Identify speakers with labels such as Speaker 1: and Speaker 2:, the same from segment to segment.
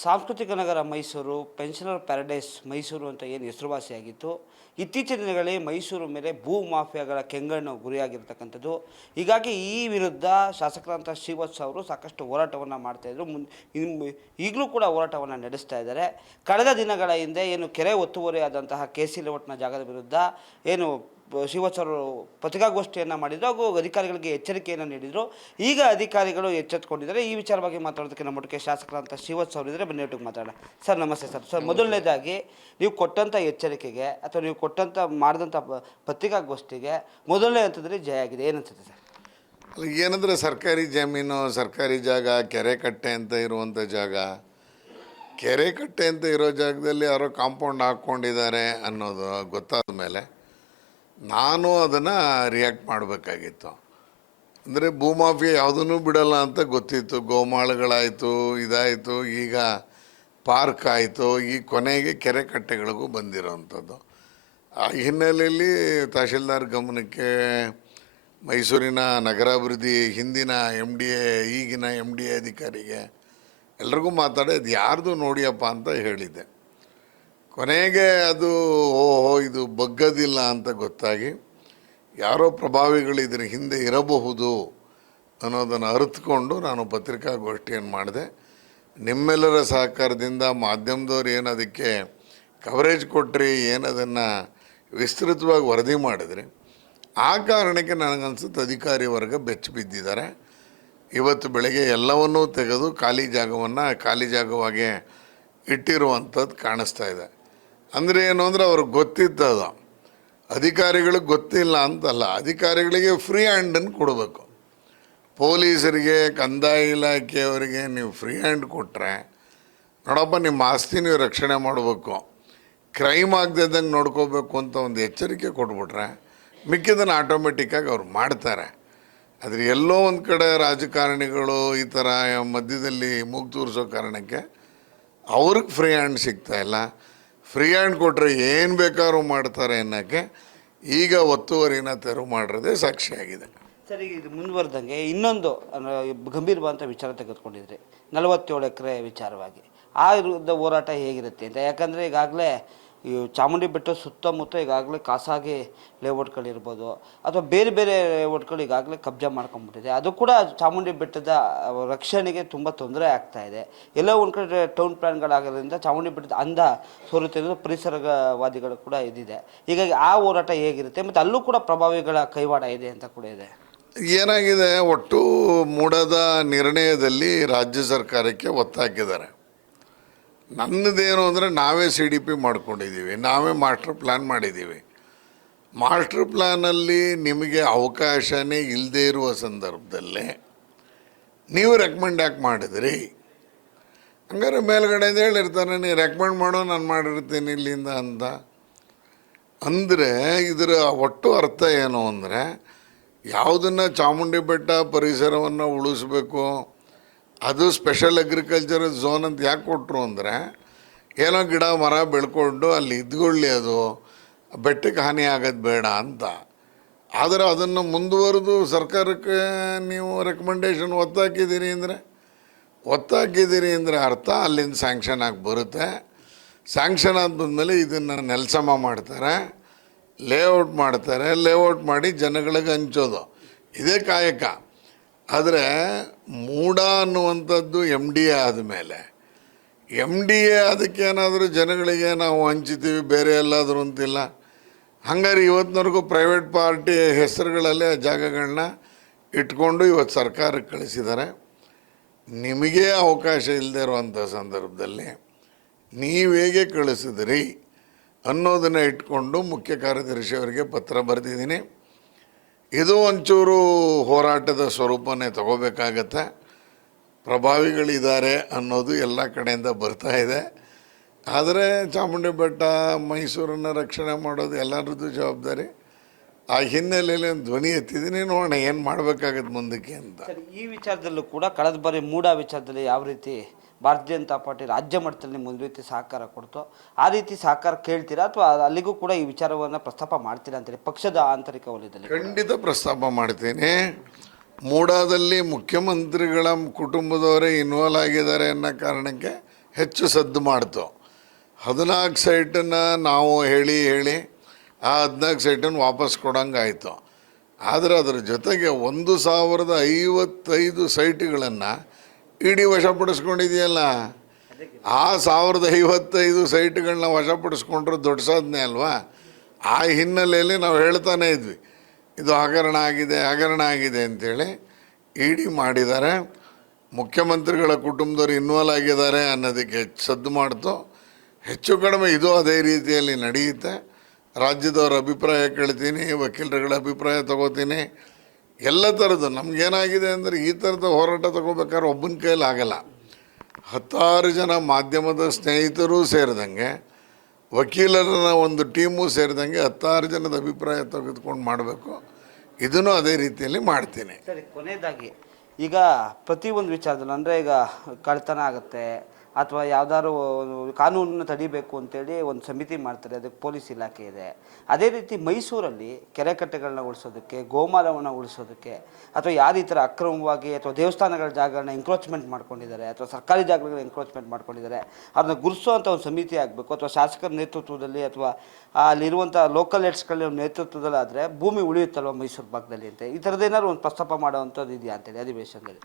Speaker 1: ಸಾಂಸ್ಕೃತಿಕ ನಗರ Mysuru pensioner paradise Mysuru ಅಂತ ಏನು ಹೆಸರುವಾಸಿಯಾಗಿತ್ತು. ಇತ್ತೀಚಿನ ದಿನಗಳಲ್ಲಿ ಮೈಸೂರು ಮೇಲೆ ಭೂ ಮಾಫಿಯಾಗಳ ಕೆಂಗಣ್ಣು ಗುರಿಯಾಗಿರ್ತಕ್ಕಂಥದ್ದು. ಹೀಗಾಗಿ ಈ ವಿರುದ್ಧ ಶಾಸಕರಂತ ಶ್ರೀವತ್ಸ ಅವರು ಸಾಕಷ್ಟು ಹೋರಾಟವನ್ನು ಮಾಡ್ತಾಯಿದ್ರು ಮುನ್ ಈಗಲೂ ಕೂಡ ಹೋರಾಟವನ್ನು ನಡೆಸ್ತಾ ಇದ್ದಾರೆ. ಕಳೆದ ದಿನಗಳ ಹಿಂದೆ ಏನು ಕೆರೆ ಒತ್ತುವರಿ ಆದಂತಹ ಕೆ ಸಿ ಲೇಔಟ್ನ ಜಾಗದ ವಿರುದ್ಧ ಏನು ಶ್ರೀವತ್ಸ ಅವರು ಪತ್ರಿಕಾಗೋಷ್ಠಿಯನ್ನು ಮಾಡಿದರು ಹಾಗೂ ಅಧಿಕಾರಿಗಳಿಗೆ ಎಚ್ಚರಿಕೆಯನ್ನು ನೀಡಿದರು. ಈಗ ಅಧಿಕಾರಿಗಳು ಎಚ್ಚೆತ್ತುಕೊಂಡಿದ್ದಾರೆ ಈ ವಿಚಾರವಾಗಿ ಮಾತಾಡೋದಕ್ಕೆ ನಮ್ಮ ಮಟ್ಟಕ್ಕೆ ಶಾಸಕರಂತ ಶ್ರೀವತ್ಸ ಇದ್ದರೆ. ಬನ್ನಿ ಒಟ್ಟಿಗೆ ಮಾತಾಡೋಣ. ಸರ್ ನಮಸ್ತೆ ಸರ್. ಸರ್ ಮೊದಲನೇದಾಗಿ ನೀವು ಕೊಟ್ಟಂಥ ಎಚ್ಚರಿಕೆಗೆ ಅಥವಾ ನೀವು ಕೊಟ್ಟಂಥ ಮಾಡಿದಂಥ ಪತ್ರಿಕಾಗೋಷ್ಠಿಗೆ ಮೊದಲನೇ ಹಂತದಲ್ಲಿ ಜಯ ಆಗಿದೆ. ಏನನ್ಸುತ್ತೆ ಸರ್?
Speaker 2: ಏನಂದರೆ ಸರ್ಕಾರಿ ಜಮೀನು ಸರ್ಕಾರಿ ಜಾಗ ಕೆರೆ ಕಟ್ಟೆ ಅಂತ ಇರುವಂಥ ಜಾಗ. ಕೆರೆ ಕಟ್ಟೆ ಅಂತ ಇರೋ ಜಾಗದಲ್ಲಿ ಯಾರೋ ಕಾಂಪೌಂಡ್ ಹಾಕ್ಕೊಂಡಿದ್ದಾರೆ ಅನ್ನೋದು ಗೊತ್ತಾದ ಮೇಲೆ ನಾನು ಅದನ್ನು ರಿಯಾಕ್ಟ್ ಮಾಡಬೇಕಾಗಿತ್ತು. ಅಂದರೆ ಭೂಮಾಫಿಯಾ ಯಾವುದನ್ನು ಬಿಡಲ್ಲ ಅಂತ ಗೊತ್ತಿತ್ತು. ಗೋಮಾಳಗಳಾಯಿತು, ಇದಾಯಿತು, ಈಗ ಪಾರ್ಕ್ ಆಯಿತು, ಈ ಕೊನೆಗೆ ಕೆರೆ ಕಟ್ಟೆಗಳಿಗೂ ಬಂದಿರೋವಂಥದ್ದು ಆ ಹಿನ್ನೆಲೆಯಲ್ಲಿ ತಹಶೀಲ್ದಾರ್ ಗಮನಕ್ಕೆ ಮೈಸೂರಿನ ನಗರಾಭಿವೃದ್ಧಿ ಹಿಂದಿನ ಎಂ ಡಿ ಎ ಈಗಿನ ಎಂ ಡಿ ಎ ಅಧಿಕಾರಿಗೆ ಎಲ್ರಿಗೂ ಮಾತಾಡೋದು ಯಾರ್ದು ನೋಡಿಯಪ್ಪ ಅಂತ ಹೇಳಿದ್ದೆ. ಕೊನೆಗೆ ಅದು, ಓಹೋ, ಇದು ಬಗ್ಗದಿಲ್ಲ ಅಂತ ಗೊತ್ತಾಗಿ ಯಾರೋ ಪ್ರಭಾವಿಗಳು ಇದರ ಹಿಂದೆ ಇರಬಹುದು ಅನ್ನೋದನ್ನು ಅರಿತುಕೊಂಡು ನಾನು ಪತ್ರಿಕಾಗೋಷ್ಠಿಯನ್ನು ಮಾಡಿದೆ. ನಿಮ್ಮೆಲ್ಲರ ಸಹಕಾರದಿಂದ ಮಾಧ್ಯಮದವ್ರು ಏನು ಅದಕ್ಕೆ ಕವರೇಜ್ ಕೊಟ್ಟರೆ ಏನು ಅದನ್ನು ವಿಸ್ತೃತವಾಗಿ ವರದಿ ಮಾಡಿದ್ರಿ. ಆ ಕಾರಣಕ್ಕೆ ನನಗನ್ಸುತ್ತೆ ಅಧಿಕಾರಿ ವರ್ಗ ಬೆಚ್ಚಿ ಬಿದ್ದಿದ್ದಾರೆ. ಇವತ್ತು ಬೆಳಗ್ಗೆ ಎಲ್ಲವನ್ನೂ ತೆಗೆದು ಖಾಲಿ ಜಾಗವನ್ನು ಖಾಲಿ ಜಾಗವಾಗಿ ಇಟ್ಟಿರುವಂಥದ್ದು ಕಾಣಿಸ್ತಾ ಇದೆ. ಅಂದರೆ ಏನು ಅಂದರೆ ಅವ್ರಿಗೆ ಅದು ಅಧಿಕಾರಿಗಳಿಗೆ ಗೊತ್ತಿಲ್ಲ ಅಂತಲ್ಲ. ಅಧಿಕಾರಿಗಳಿಗೆ ಫ್ರೀ ಹ್ಯಾಂಡನ್ನು ಕೊಡಬೇಕು. ಪೊಲೀಸರಿಗೆ, ಕಂದಾಯ ಇಲಾಖೆಯವರಿಗೆ ನೀವು ಫ್ರೀ ಹ್ಯಾಂಡ್ ಕೊಟ್ಟರೆ ನೋಡಪ್ಪ, ನಿಮ್ಮ ಆಸ್ತಿ ನೀವು ರಕ್ಷಣೆ ಮಾಡಬೇಕು. ಕ್ರೈಮ್ ಆಗದಿದ್ದಂಗೆ ನೋಡ್ಕೋಬೇಕು ಅಂತ ಒಂದು ಎಚ್ಚರಿಕೆ ಕೊಟ್ಬಿಟ್ರೆ, ಮಿಕ್ಕಿದ್ದನ್ನು ಆಟೋಮೆಟಿಕ್ಕಾಗಿ ಅವ್ರು ಮಾಡ್ತಾರೆ. ಆದರೆ ಎಲ್ಲೋ ಒಂದು ಕಡೆ ರಾಜಕಾರಣಿಗಳು ಈ ಥರ ಮಧ್ಯದಲ್ಲಿ ಮೂಗು ತೂರಿಸೋ ಕಾರಣಕ್ಕೆ ಅವ್ರಿಗೆ ಫ್ರೀ ಹ್ಯಾಂಡ್ ಸಿಗ್ತಾ ಇಲ್ಲ. ಫ್ರೀ ಹ್ಯಾಂಡ್ ಕೊಟ್ಟರೆ ಏನು ಬೇಕಾದ್ರೂ ಮಾಡ್ತಾರೆ ಅನ್ನೋಕ್ಕೆ ಈಗ ಒತ್ತುವರಿನ ತೆರವು ಮಾಡಿರೋದೇ ಸಾಕ್ಷಿಯಾಗಿದೆ
Speaker 1: ಸರ್, ಇದು ಮುಂದುವರೆದಂಗೆ ಇನ್ನೊಂದು ಗಂಭೀರವಾದಂಥ ವಿಚಾರ ತೆಗೆದುಕೊಂಡಿದ್ರಿ. ನಲವತ್ತೇಳು ಎಕರೆ ವಿಚಾರವಾಗಿ. ಆ ವಿರುದ್ಧ ಹೋರಾಟ ಹೇಗಿರುತ್ತೆ ಅಂತ. ಯಾಕಂದರೆ ಈಗಾಗಲೇ ಈ ಚಾಮುಂಡಿ ಬೆಟ್ಟ ಸುತ್ತಮುತ್ತ ಈಗಾಗಲೇ ಖಾಸಗಿ ಲೇಔಟ್ಗಳಿರ್ಬೋದು ಅಥವಾ ಬೇರೆ ಬೇರೆ ಲೇಔಟ್ಗಳು ಈಗಾಗಲೇ ಕಬ್ಜಾ ಮಾಡ್ಕೊಂಡ್ಬಿಟ್ಟಿದೆ ಅದು ಕೂಡ ಚಾಮುಂಡಿ ಬೆಟ್ಟದ ರಕ್ಷಣೆಗೆ ತುಂಬ ತೊಂದರೆ ಆಗ್ತಾ ಇದೆ. ಎಲ್ಲ ಒಂದು ಕಡೆ ಟೌನ್ ಪ್ಲ್ಯಾನ್ಗಳಾಗೋದ್ರಿಂದ ಚಾಮುಂಡಿ ಬೆಟ್ಟದ ಅಂದ ಸೋರುತ್ತೆ ಅನ್ನೋದು ಪರಿಸರವಾದಿಗಳು ಕೂಡ ಇದಿದೆ. ಹೀಗಾಗಿ ಆ ಹೋರಾಟ ಹೇಗಿರುತ್ತೆ ಮತ್ತು ಅಲ್ಲೂ ಕೂಡ ಪ್ರಭಾವಿಗಳ ಕೈವಾಡ ಇದೆ ಅಂತ ಕೂಡ ಇದೆ.
Speaker 2: ಏನಾಗಿದೆ, ಒಟ್ಟು ಮೂಡದ ನಿರ್ಣಯದಲ್ಲಿ ರಾಜ್ಯ ಸರ್ಕಾರಕ್ಕೆ ಒತ್ತಾಕಿದ್ದಾರೆ ನನ್ನದೇನು ಅಂದರೆ ನಾವೇ ಸಿ ಡಿ ಪಿ ಮಾಡ್ಕೊಂಡಿದ್ದೀವಿ. ನಾವೇ ಮಾಸ್ಟರ್ ಪ್ಲ್ಯಾನ್ ಮಾಡಿದ್ದೀವಿ. ಮಾಸ್ಟರ್ ಪ್ಲ್ಯಾನಲ್ಲಿ ನಿಮಗೆ ಅವಕಾಶನೇ ಇಲ್ಲದೇ ಇರುವ ಸಂದರ್ಭದಲ್ಲೇ ನೀವು ರೆಕಮೆಂಡ್ ಯಾಕೆ ಮಾಡಿದ್ರಿ? ಹಂಗಾರೆ ಮೇಲ್ಗಡೆಯಿಂದ ಹೇಳಿರ್ತಾನೆ, ನೀ ರೆಕಮೆಂಡ್ ಮಾಡೋ, ನಾನು ಮಾಡಿರ್ತೀನಿ ಇಲ್ಲಿಂದ ಅಂತ. ಅಂದರೆ ಇದರ ಒಟ್ಟು ಅರ್ಥ ಏನು ಅಂದರೆ, ಯಾವುದನ್ನು ಚಾಮುಂಡಿ ಬೆಟ್ಟ ಪರಿಸರವನ್ನು ಉಳಿಸ್ಬೇಕು ಅದು ಸ್ಪೆಷಲ್ ಅಗ್ರಿಕಲ್ಚರ್ ಝೋನ್ ಅಂತ ಯಾಕೆ ಕೊಟ್ಟರು ಅಂದರೆ, ಏನೋ ಗಿಡ, ಮರ ಬೆಳ್ಕೊಂಡು ಅಲ್ಲಿ ಇದ್ಕೊಳ್ಳಿ ಅದು, ಬೆಟ್ಟಕ್ಕೆ ಹಾನಿ ಆಗೋದು ಬೇಡ ಅಂತ. ಆದರೆ ಅದನ್ನು ಮುಂದುವರೆದು ಸರ್ಕಾರಕ್ಕೆ ನೀವು ರೆಕಮೆಂಡೇಶನ್ ಒತ್ತಾಕಿದ್ದೀರಿ ಅಂದರೆ ಒತ್ತಾಕಿದ್ದೀರಿ ಅಂದರೆ ಅರ್ಥ ಅಲ್ಲಿಂದ ಸ್ಯಾಂಕ್ಷನ್ ಆಗಿ ಬರುತ್ತೆ. ಸ್ಯಾಂಕ್ಷನ್ ಆದ ಬಂದಮೇಲೆ ಇದನ್ನು ನೆಲಸಮ ಮಾಡ್ತಾರೆ ಲೇಔಟ್ ಮಾಡ್ತಾರೆ ಲೇಔಟ್ ಮಾಡಿ ಜನಗಳಿಗೆ ಹಂಚೋದು. ಇದೇ ಕಾಯಕ. ಆದರೆ ಮೂಡ ಅನ್ನುವಂಥದ್ದು ಎಂ ಡಿ ಎ ಆದಮೇಲೆ. ಎಂ ಡಿ ಎ ಅದಕ್ಕೇನಾದರೂ ಜನಗಳಿಗೆ ನಾವು ಹಂಚ್ತೀವಿ, ಬೇರೆ ಎಲ್ಲಾದರೂ ಅಂತಿಲ್ಲ. ಹಂಗಾರೆ ಇವತ್ತಿನವರೆಗೂ ಪ್ರೈವೇಟ್ ಪಾರ್ಟಿ ಹೆಸರುಗಳಲ್ಲೇ ಆ ಜಾಗಗಳನ್ನ ಇಟ್ಕೊಂಡು ಇವತ್ತು ಸರ್ಕಾರಕ್ಕೆ ಕಳಿಸಿದ್ದಾರೆ. ನಿಮಗೆ ಅವಕಾಶ ಇಲ್ಲದೆ ಇರುವಂಥ ಸಂದರ್ಭದಲ್ಲಿ ನೀವು ಹೇಗೆ ಕಳಿಸಿದ್ರಿ ಅನ್ನೋದನ್ನು ಇಟ್ಕೊಂಡು ಮುಖ್ಯ ಕಾರ್ಯದರ್ಶಿಯವರಿಗೆ ಪತ್ರ ಬರೆದಿದ್ದೀನಿ. ಇದು ಒಂಚೂರು ಹೋರಾಟದ ಸ್ವರೂಪನೇ ತಗೋಬೇಕಾಗತ್ತೆ. ಪ್ರಭಾವಿಗಳಿದ್ದಾರೆ ಅನ್ನೋದು ಎಲ್ಲ ಕಡೆಯಿಂದ ಬರ್ತಾ ಇದೆ. ಆದರೆ ಚಾಮುಂಡಿ ಬೆಟ್ಟ, ಮೈಸೂರನ್ನು ರಕ್ಷಣೆ ಮಾಡೋದು ಎಲ್ಲರದ್ದು ಜವಾಬ್ದಾರಿ. ಆ ಹಿನ್ನೆಲೆಯಲ್ಲಿ ಒಂದು ಧ್ವನಿ ಎತ್ತಿದ್ದೀನಿ, ನೋಡೋಣ ಏನು ಮಾಡಬೇಕಾಗತ್ತೆ ಮುಂದಕ್ಕೆ ಅಂತ.
Speaker 1: ಈ ವಿಚಾರದಲ್ಲೂ ಕೂಡ ಕಳೆದ ಬಾರಿ ಮೂಡ ವಿಚಾರದಲ್ಲಿ ಯಾವ ರೀತಿ ಭಾರತೀಯ ಜನತಾ ಪಾರ್ಟಿ ರಾಜ್ಯ ಮಟ್ಟದಲ್ಲಿ ಒಂದು ರೀತಿ ಸಹಕಾರ ಕೊಡ್ತು, ಆ ರೀತಿ ಸಹಕಾರ ಕೇಳ್ತೀರಾ ಅಥವಾ ಅಲ್ಲಿಗೂ ಕೂಡ ಈ ವಿಚಾರವನ್ನು ಪ್ರಸ್ತಾಪ ಮಾಡ್ತೀರಾ ಅಂತೇಳಿ ಪಕ್ಷದ ಆಂತರಿಕ ವಲಯದಲ್ಲಿ?
Speaker 2: ಖಂಡಿತ ಪ್ರಸ್ತಾಪ ಮಾಡ್ತೀನಿ. ಮೂಡಾದಲ್ಲಿ ಮುಖ್ಯಮಂತ್ರಿಗಳ ಕುಟುಂಬದವರೇ ಇನ್ವಾಲ್ವ್ ಆಗಿದ್ದಾರೆ ಅನ್ನೋ ಕಾರಣಕ್ಕೆ ಹೆಚ್ಚು ಸದ್ದು ಮಾಡ್ತು. ಹದಿನಾಲ್ಕು ಸೈಟನ್ನು ನಾವು ಹೇಳಿ ಹೇಳಿ ಆ ಹದಿನಾಲ್ಕು ಸೈಟನ್ನು ವಾಪಸ್ ಕೊಡಂಗಾಯಿತು. ಆದರೆ ಅದರ ಜೊತೆಗೆ ಒಂದು ಸಾವಿರದ ಐವತ್ತೈದು ಸೈಟ್ಗಳನ್ನು ಇಡೀ ವಶಪಡಿಸ್ಕೊಂಡಿದೆಯಲ್ಲ? ಆ ಸಾವಿರದ ಐವತ್ತೈದು ಸೈಟ್ಗಳನ್ನ ವಶಪಡಿಸ್ಕೊಂಡ್ರೆ ದೊಡ್ಡ ಸಾಧನೆ ಅಲ್ವಾ? ಆ ಹಿನ್ನೆಲೆಯಲ್ಲಿ ನಾವು ಹೇಳ್ತಾನೆ ಇದ್ವಿ, ಇದು ಹಗರಣ ಆಗಿದೆ ಹಗರಣ ಆಗಿದೆ ಅಂತೇಳಿ ಇಡಿ ಮಾಡಿದ್ದಾರೆ. ಮುಖ್ಯಮಂತ್ರಿಗಳ ಕುಟುಂಬದವರು ಇನ್ವಾಲ್ವ್ ಆಗಿದ್ದಾರೆ ಅನ್ನೋದಕ್ಕೆ ಹೆಚ್ಚು ಸದ್ದು ಮಾಡ್ತು. ಹೆಚ್ಚು ಕಡಿಮೆ ಇದು ಅದೇ ರೀತಿಯಲ್ಲಿ ನಡೆಯುತ್ತೆ. ರಾಜ್ಯದವರ ಅಭಿಪ್ರಾಯ ಕೇಳ್ತೀನಿ, ವಕೀಲರುಗಳ ಅಭಿಪ್ರಾಯ ತಗೋತೀನಿ. ಎಲ್ಲ ಥರದ್ದು. ನಮಗೇನಾಗಿದೆ ಅಂದರೆ ಈ ಥರದ ಹೋರಾಟ ತಗೋಬೇಕಾದ್ರೆ ಒಬ್ಬನ ಕೈಯಲ್ಲಿ ಆಗಲ್ಲ. ಹತ್ತಾರು ಜನ ಮಾಧ್ಯಮದ ಸ್ನೇಹಿತರು ಸೇರಿದಂಗೆ ವಕೀಲರ ಒಂದು ಟೀಮು ಸೇರಿದಂಗೆ ಹತ್ತಾರು ಜನದ ಅಭಿಪ್ರಾಯ ತೆಗೆದುಕೊಂಡು ಮಾಡಬೇಕು. ಇದನ್ನು ಅದೇ ರೀತಿಯಲ್ಲಿ ಮಾಡ್ತೀನಿ.
Speaker 1: ಸರಿ, ಕೊನೆಯದಾಗಿ ಈಗ ಪ್ರತಿಯೊಂದು ವಿಚಾರದಲ್ಲಿ, ಅಂದರೆ ಈಗ ಕಳ್ತನ ಆಗುತ್ತೆ ಅಥವಾ ಯಾವ್ದಾದ್ರು ಕಾನೂನನ್ನು ತಡಿಬೇಕು ಅಂತೇಳಿ ಒಂದು ಸಮಿತಿ ಮಾಡ್ತಾರೆ, ಅದಕ್ಕೆ ಪೊಲೀಸ್ ಇಲಾಖೆ ಇದೆ. ಅದೇ ರೀತಿ ಮೈಸೂರಲ್ಲಿ ಕೆರೆ ಕಟ್ಟೆಗಳನ್ನ ಉಳಿಸೋದಕ್ಕೆ ಗೋಮಾಲವನ್ನು ಉಳಿಸೋದಕ್ಕೆ, ಅಥವಾ ಯಾವುದೇ ಈ ಥರ ಅಕ್ರಮವಾಗಿ ಅಥವಾ ದೇವಸ್ಥಾನಗಳ ಜಾಗಗಳನ್ನ ಎಂಕ್ರೋಚ್ಮೆಂಟ್ ಮಾಡ್ಕೊಂಡಿದ್ದಾರೆ, ಅಥವಾ ಸರ್ಕಾರಿ ಜಾಗಗಳನ್ನ ಎಂಕ್ರೋಚ್ಮೆಂಟ್ ಮಾಡ್ಕೊಂಡಿದ್ದಾರೆ ಅದನ್ನ ಗುರುಸುವಂಥ ಒಂದು ಸಮಿತಿ ಆಗಬೇಕು, ಅಥವಾ ಶಾಸಕರ ನೇತೃತ್ವದಲ್ಲಿ ಅಥವಾ ಅಲ್ಲಿರುವಂಥ ಲೋಕಲ್ ಹೆಡ್ಸ್ಗಳ ನೇತೃತ್ವದಲ್ಲಿ ಆದರೆ ಭೂಮಿ ಉಳಿಯುತ್ತಲ್ವ ಮೈಸೂರು ಭಾಗದಲ್ಲಿ ಅಂತ. ಈ ಥರದ್ದು ಏನಾದ್ರು ಒಂದು ಪ್ರಸ್ತಾಪ ಮಾಡೋವಂಥದ್ದು ಇದೆಯಾ ಅಂತೇಳಿ ಅಧಿವೇಶನದಲ್ಲಿ?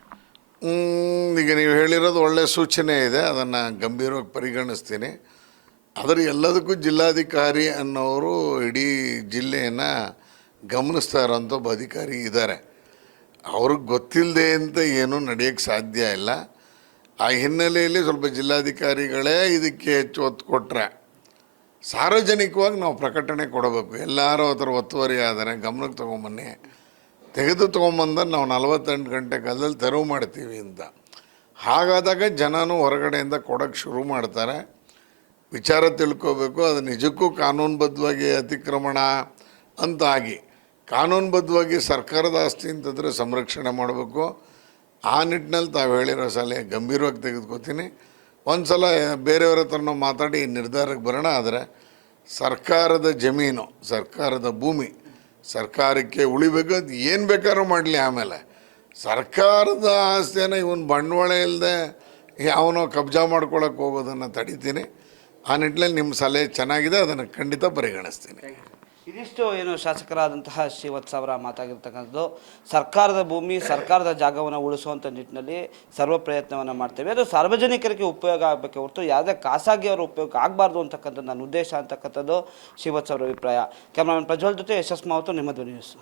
Speaker 2: ಈಗ ನೀವು ಹೇಳಿರೋದು ಒಳ್ಳೆಯ ಸೂಚನೆ ಇದೆ. ಅದನ್ನು ಗಂಭೀರವಾಗಿ ಪರಿಗಣಿಸ್ತೀನಿ. ಆದರೆ ಎಲ್ಲದಕ್ಕೂ ಜಿಲ್ಲಾಧಿಕಾರಿ ಅನ್ನೋರು ಇಡೀ ಜಿಲ್ಲೆಯನ್ನು ಗಮನಿಸ್ತಾ ಇರೋಂಥ ಒಬ್ಬ ಅಧಿಕಾರಿ ಇದ್ದಾರೆ ಅವ್ರಿಗೆ ಗೊತ್ತಿಲ್ಲದೆ ಅಂತ ಏನೂ ನಡೆಯೋಕ್ಕೆ ಸಾಧ್ಯ ಇಲ್ಲ. ಆ ಹಿನ್ನೆಲೆಯಲ್ಲಿ ಸ್ವಲ್ಪ ಜಿಲ್ಲಾಧಿಕಾರಿಗಳೇ ಇದಕ್ಕೆ ಹೆಚ್ಚು ಒತ್ತು ಕೊಟ್ಟರೆ ಸಾರ್ವಜನಿಕವಾಗಿ ನಾವು ಪ್ರಕಟಣೆ ಕೊಡಬೇಕು. ಎಲ್ಲರೂ ಅದರ ಒತ್ತುವರಿ ಆದರೆ ಗಮನಕ್ಕೆ ತೊಗೊಂಬನ್ನಿ. ತೆಗೆದು ತೊಗೊಂಬಂದ ನಾವು ನಲವತ್ತೆಂಟು ಗಂಟೆ ಕಾಲದಲ್ಲಿ ತೆರವು ಮಾಡ್ತೀವಿ ಅಂತ. ಹಾಗಾದಾಗ ಜನನೂ ಹೊರಗಡೆಯಿಂದ ಕೊಡೋಕ್ಕೆ ಶುರು ಮಾಡ್ತಾರೆ. ವಿಚಾರ ತಿಳ್ಕೋಬೇಕು, ಅದು ನಿಜಕ್ಕೂ ಕಾನೂನುಬದ್ಧವಾಗಿ ಅತಿಕ್ರಮಣ ಅಂತ ಆಗಿ. ಕಾನೂನುಬದ್ಧವಾಗಿ ಸರ್ಕಾರದ ಆಸ್ತಿ ಅಂತಂದರೆ ಸಂರಕ್ಷಣೆ ಮಾಡಬೇಕು. ಆ ನಿಟ್ಟಿನಲ್ಲಿ ತಾವು ಹೇಳಿರೋ ಸಲಹೆ ಗಂಭೀರವಾಗಿ ತೆಗೆದುಕೋತೀನಿ. ಒಂದು ಸಲ ಬೇರೆಯವ್ರ ಹತ್ರ ನಾವು ಮಾತಾಡಿ ನಿರ್ಧಾರಕ್ಕೆ ಬರೋಣ, ಆದರೆ ಸರ್ಕಾರದ ಜಮೀನು, ಸರ್ಕಾರದ ಭೂಮಿ ಸರ್ಕಾರಕ್ಕೆ ಉಳಿಬೇಕು ಅಂತ ಏನು ಬೇಕಾದ್ರೂ ಮಾಡಲಿ ಆಮೇಲೆ. ಸರ್ಕಾರದ ಆಸ್ತಿಯನ್ನು ಇವನು ಬಂಡವಾಳ ಇಲ್ಲದೆ ಯಾವನೋ ಕಬ್ಜಾ ಮಾಡ್ಕೊಳಕ್ಕೆ ಹೋಗೋದನ್ನು ತಡಿತೀನಿ. ಆ ನಿಟ್ಟಿನಲ್ಲಿ ನಿಮ್ಮ ಸಲಹೆ ಚೆನ್ನಾಗಿದೆ, ಅದನ್ನು ಖಂಡಿತ ಪರಿಗಣಿಸ್ತೀನಿ.
Speaker 1: ಇದಿಷ್ಟು ಏನು ಶಾಸಕರಾದಂತಹ ಶ್ರೀವತ್ಸ ಅವರ ಮಾತಾಗಿರ್ತಕ್ಕಂಥದ್ದು. ಸರ್ಕಾರದ ಭೂಮಿ, ಸರ್ಕಾರದ ಜಾಗವನ್ನು ಉಳಿಸುವಂಥ ನಿಟ್ಟಿನಲ್ಲಿ ಸರ್ವ ಪ್ರಯತ್ನವನ್ನು ಮಾಡ್ತೇವೆ. ಅದು ಸಾರ್ವಜನಿಕರಿಗೆ ಉಪಯೋಗ ಆಗಬೇಕೆ ಹೊರತು ಯಾವುದೇ ಅವರು ಉಪಯೋಗ ಆಗಬಾರ್ದು ಅಂತಕ್ಕಂಥದ್ದು ನನ್ನ ಉದ್ದೇಶ ಅಂತಕ್ಕಂಥದ್ದು ಶ್ರೀವತ್ಸ ಅವರ ಅಭಿಪ್ರಾಯ. ಕ್ಯಾಮ್ರಾಮನ್ ಪ್ರಜ್ವಲ್ ಜೊತೆ ಯಶಸ್ ಮಾವತ್ತು ನಿಮ್ಮ ಧ್ವನಿ ನ್ಯೂಸ್.